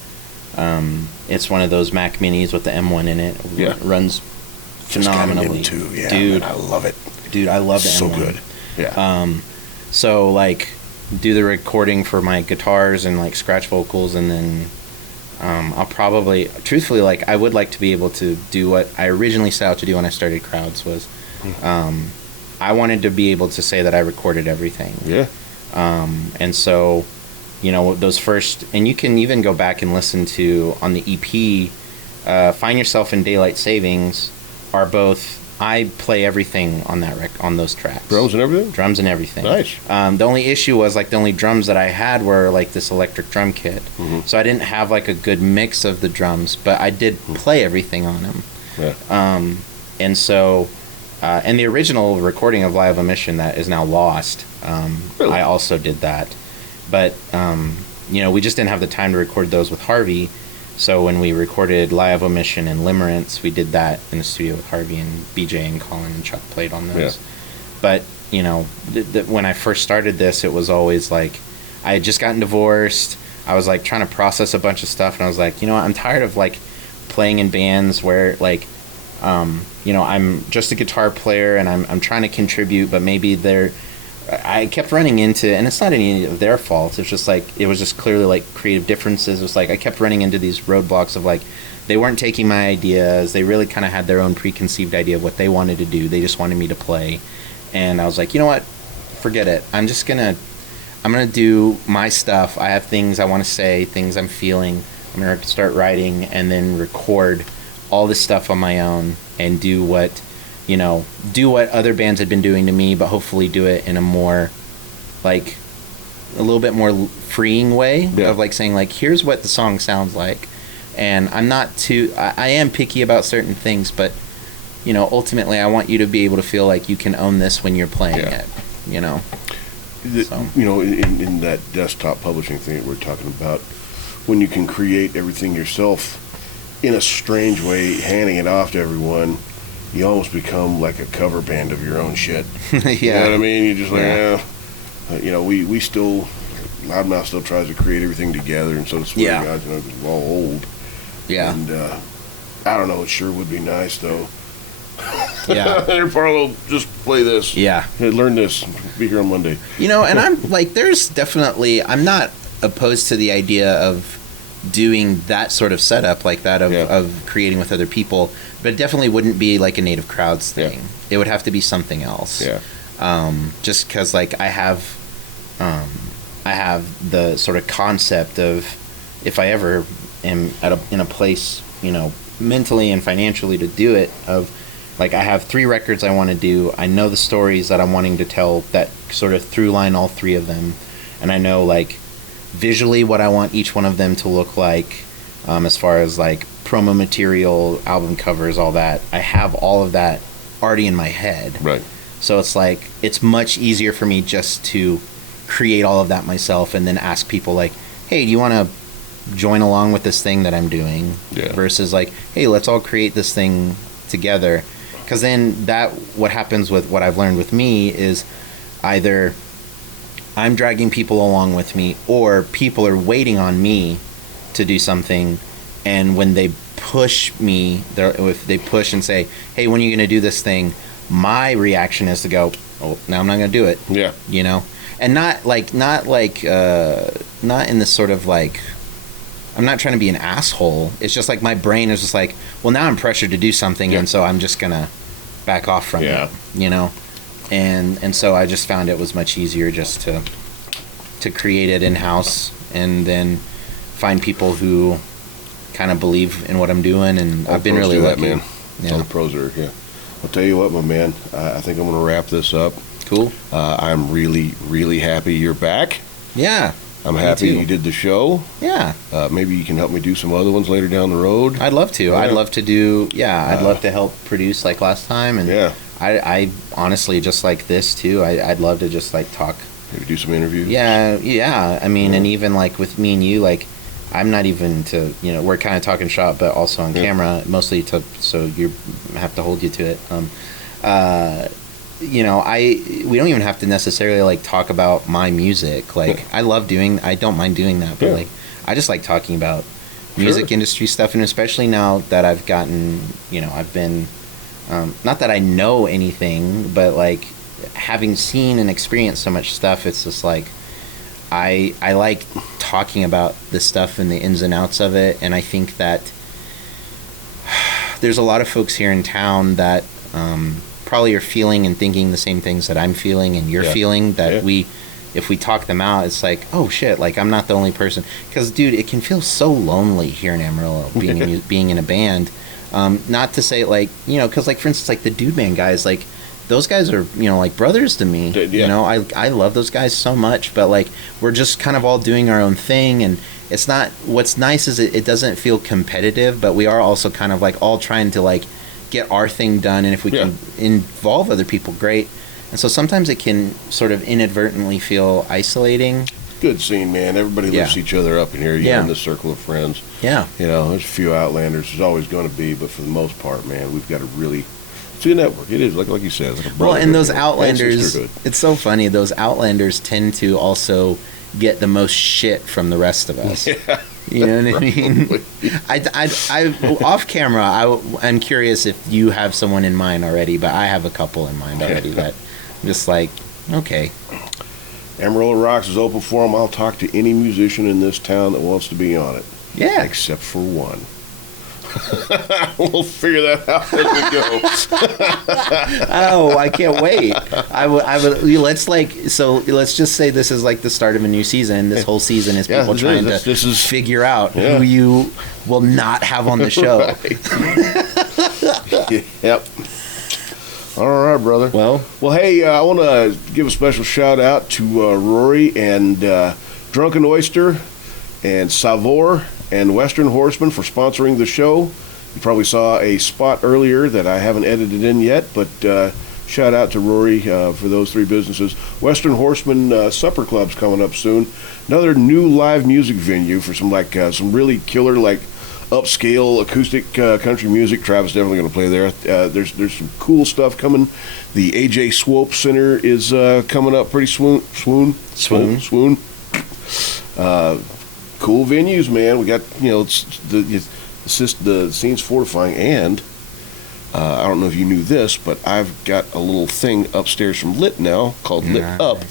it's one of those Mac Minis with the M1 in it. Yeah, it runs phenomenally, too. Yeah, dude. Man, I love it. Dude, I love the so M1. Good. Yeah. So like. Do the recording for my guitars and like scratch vocals, and then I'll probably, truthfully, like I would like to be able to do what I originally set out to do when I started Crowds was I wanted to be able to say that I recorded everything. Yeah. And so, you know, those first, and you can even go back and listen to on the EP, Find Yourself in Daylight Savings are both. I play everything on that on those tracks. Drums and everything? Drums and everything. Nice. The only issue was, like, the only drums that I had were, like, this electric drum kit. So I didn't have, like, a good mix of the drums, but I did play everything on them. Yeah. And so, and the original recording of Live Emission that is now lost, Really? I also did that. But, you know, we just didn't have the time to record those with Harvey. So when we recorded Live Omission and Limerence, we did that in the studio with Harvey and BJ and Colin and Chuck played on those. Yeah. But, you know, when I first started this, it was always like, I had just gotten divorced. I was like trying to process a bunch of stuff, and I was like, you know what, I'm tired of like playing in bands where like, you know, I'm just a guitar player and I'm trying to contribute, but maybe I kept running into, and it's not any of their fault, it's just like, it was just clearly like creative differences. It was like, I kept running into these roadblocks of like, they weren't taking my ideas, they really kind of had their own preconceived idea of what they wanted to do, they just wanted me to play. And I was like, you know what, forget it, I'm gonna do my stuff. I have things I want to say, things I'm feeling, I'm gonna start writing and then record all this stuff on my own and do what other bands had been doing to me, but hopefully do it in a more, like, a little bit more freeing way of, like, saying, like, here's what the song sounds like. And I'm not I am picky about certain things, but, you know, ultimately I want you to be able to feel like you can own this when you're playing it, you know? You know, in that desktop publishing thing that we're talking about, when you can create everything yourself in a strange way, handing it off to everyone, you almost become like a cover band of your own shit. You know what I mean? You're just like, you know, we still, Loudmouth still tries to create everything together, and so does Swear to God, you know, because we're all old. Yeah. And I don't know, it sure would be nice, though. Yeah. Here, Parlo, just play this. Yeah. Hey, learn this. Be here on Monday. You know, and I'm like, there's definitely, I'm not opposed to the idea of doing that sort of setup like that of creating with other people, but it definitely wouldn't be like a Native Crowds thing. It would have to be something else. Just because, like, I have the sort of concept of, if I ever am in a place, you know, mentally and financially to do it, of like, I have 3 records I want to do. I know the stories that I'm wanting to tell that sort of through line all 3 of them, and I know, like, visually what I want each one of them to look like, as far as like promo material, album covers, all that. I have all of that already in my head. Right. So it's like, it's much easier for me just to create all of that myself and then ask people like, hey, do you want to join along with this thing that I'm doing? Versus like, hey, let's all create this thing together. Because then what happens with what I've learned with me is either I'm dragging people along with me, or people are waiting on me to do something, and when they push me, if they push and say, hey, when are you going to do this thing, my reaction is to go, oh, now I'm not going to do it. Yeah. You know? And not in this sort of like, I'm not trying to be an asshole. It's just like my brain is just like, well, now I'm pressured to do something, and so I'm just going to back off from it, you know? And so I just found it was much easier just to create it in-house and then find people who kind of believe in what I'm doing, and I've been really lucky. Man. All the pros are, I'll tell you what, my man. I think I'm going to wrap this up. Cool. I'm really, really happy you're back. Yeah. I'm happy you did the show. Yeah. Maybe you can help me do some other ones later down the road. I'd love to. Yeah. I'd love to do. Yeah. I'd love to help produce like last time. And yeah. I honestly just like this too. I'd love to just like talk. Maybe do some interviews. Yeah. Yeah. I mean, and even like with me and you, like I'm not even to, we're kind of talking shop, but also on camera, mostly so you have to hold you to it. We don't even have to necessarily like talk about my music. Like I don't mind doing that, but like I just like talking about music industry stuff, and especially now that I've gotten, I've been, not that I know anything, but like having seen and experienced so much stuff, it's just like I like talking about the stuff and the ins and outs of it, and I think that there's a lot of folks here in town that probably are feeling and thinking the same things that I'm feeling and you're feeling, that if we talk them out, it's like, oh shit, like I'm not the only person. Because dude, it can feel so lonely here in Amarillo being in a band. Not to say like, because like for instance, like the Dude Man guys, like those guys are, like brothers to me. I love those guys so much, but like we're just kind of all doing our own thing, and it's not, what's nice is it doesn't feel competitive, but we are also kind of like all trying to like get our thing done, and if we can involve other people, great. And so sometimes it can sort of inadvertently feel isolating. Good scene, man. Everybody lifts each other up in here. You're in this circle of friends. Yeah. There's a few outlanders. There's always going to be, but for the most part, man, we've got a really, it's a network. It is, like you said, like a brotherhood. Well, and those outlanders, it's so funny. Those outlanders tend to also get the most shit from the rest of us. Yeah. You know what I mean? I off camera, I'm curious if you have someone in mind already, but I have a couple in mind already that I'm just like, okay. Amarillo Rocks is open for them. I'll talk to any musician in this town that wants to be on it. Yeah. Except for one. We'll figure that out as we go. Oh, I can't wait. Let's just say this is like the start of a new season. This whole season is people trying to figure out who you will not have on the show. Yep. All right, brother. Well, hey, I want to give a special shout out to Rory and Drunken Oyster and Savor and Western Horseman for sponsoring the show. You probably saw a spot earlier that I haven't edited in yet, but shout out to Rory for those three businesses. Western Horseman Supper Club's coming up soon. Another new live music venue for some really killer upscale acoustic country music. Travis definitely going to play there. There's some cool stuff coming. The AJ Swope Center is coming up pretty swoon. Cool venues, man. We got the scene's fortifying, and I don't know if you knew this, but I've got a little thing upstairs from Lit now called Lit Up,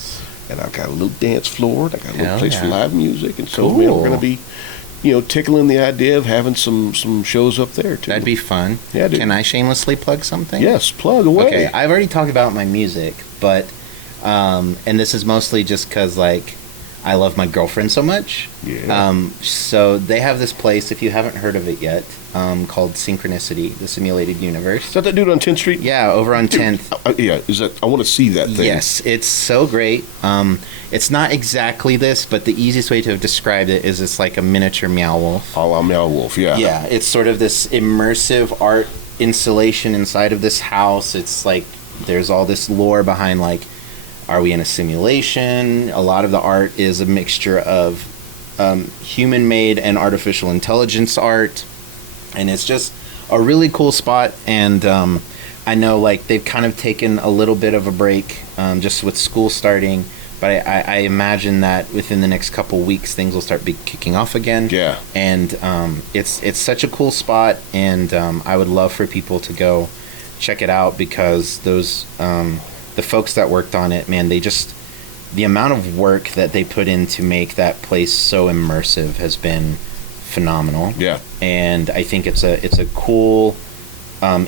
and I've got a little dance floor. I got a little place for live music, and so man, we're going to be tickling the idea of having some shows up there too. That'd be fun. Yeah, dude. Can I shamelessly plug something? Yes, plug away. Okay, I've already talked about my music, but and this is mostly just because like I love my girlfriend so much. Yeah. So they have this place, if you haven't heard of it yet, called Synchronicity, the Simulated Universe. Is that dude on 10th Street? Yeah, over on 10th. I want to see that thing. Yes, it's so great. It's not exactly this, but the easiest way to have described it is it's like a miniature Meow Wolf. A la Meow Wolf, yeah. Yeah, it's sort of this immersive art installation inside of this house. It's like there's all this lore behind like, are we in a simulation? A lot of the art is a mixture of human-made and artificial intelligence art, and it's just a really cool spot. And I know like they've kind of taken a little bit of a break just with school starting, but I imagine that within the next couple weeks things will start kicking off again. Yeah. And it's such a cool spot, and I would love for people to go check it out, because those the folks that worked on it, man, the amount of work that they put in to make that place so immersive has been phenomenal. Yeah. And I think it's a cool,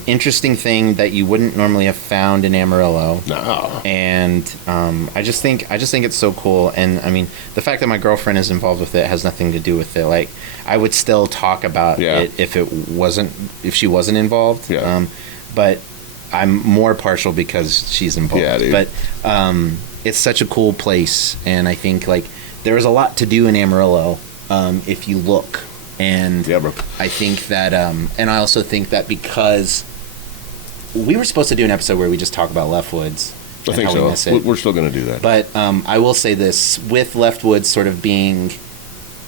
interesting thing that you wouldn't normally have found in Amarillo. No. And I just think it's so cool. And I mean, the fact that my girlfriend is involved with it has nothing to do with it. Like, I would still talk about it if she wasn't involved. Yeah. But I'm more partial because she's involved. Yeah, dude. But it's such a cool place, and I think like there's a lot to do in Amarillo if you look. And yeah, bro. I think that, and I also think that because we were supposed to do an episode where we just talk about Leftwoods. I think so. We're still going to do that. But I will say this, with Leftwoods sort of being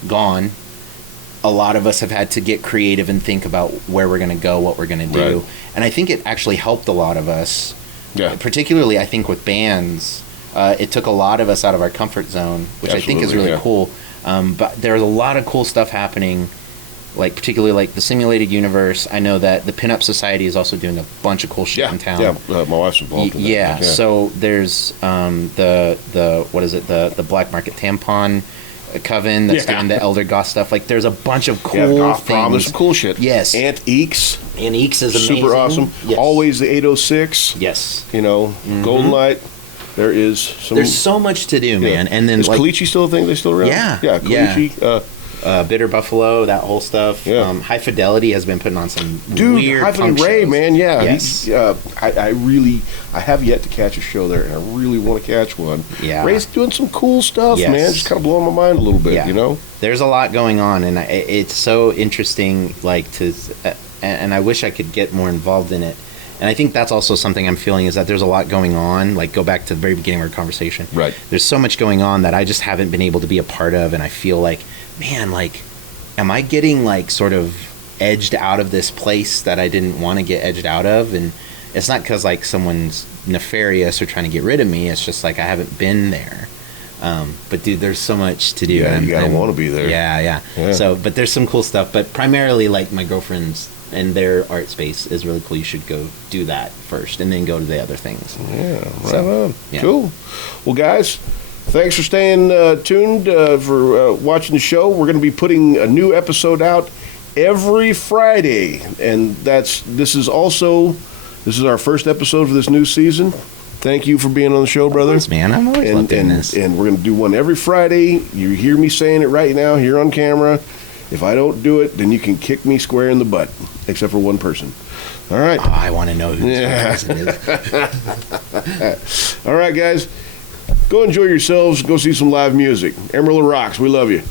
gone, a lot of us have had to get creative and think about where we're going to go, what we're going to do. Right. And I think it actually helped a lot of us. Yeah. Particularly, I think, with bands. It took a lot of us out of our comfort zone, which I think is really cool. But there's a lot of cool stuff happening, like particularly like the simulated universe. I know that the Pinup Society is also doing a bunch of cool shit in town. Yeah, my wife's involved in that. Yeah, so there's the what is it, the Black Market Tampon Coven that's doing the Elder Goth stuff. Like, there's a bunch of cool Goth things. Prom, there's some cool shit. Yes. Aunt Eeks. Aunt Eeks is amazing. Super awesome. Yes. Always the 806. Yes. You know, Golden Light. There is some. There's so much to do, man. And then is Caliche still a thing? They still around? Yeah. Yeah, Caliche. Bitter Buffalo, that whole stuff. Yeah. High Fidelity has been putting on some weird High punk Ray, shows. man, yeah. Yes. I have yet to catch a show there, and I really want to catch one. Yeah. Ray's doing some cool stuff, man. Just kind of blowing my mind a little bit, you know? There's a lot going on, and it's so interesting, like, and I wish I could get more involved in it. And I think that's also something I'm feeling, is that there's a lot going on. Like, go back to the very beginning of our conversation. Right. There's so much going on that I just haven't been able to be a part of, and I feel like, man, like, am I getting, like, sort of edged out of this place that I didn't want to get edged out of? And it's not because, like, someone's nefarious or trying to get rid of me. It's just, like, I haven't been there. But, dude, there's so much to do. Yeah, you gotta want to be there. Yeah. So, but there's some cool stuff. But primarily, like, my girlfriend's and their art space is really cool. You should go do that first and then go to the other things. Yeah, right on. Yeah. Cool. Well, guys, thanks for staying tuned, for watching the show. We're going to be putting a new episode out every Friday, and this is our first episode for this new season. Thank you for being on the show, brother. Thanks, man. I'm always loving this. And we're going to do one every Friday. You hear me saying it right now here on camera. If I don't do it, then you can kick me square in the butt, except for one person. All right. Oh, I want to know who this person is. All right, guys. Go enjoy yourselves. Go see some live music. Amarillo rocks. We love you.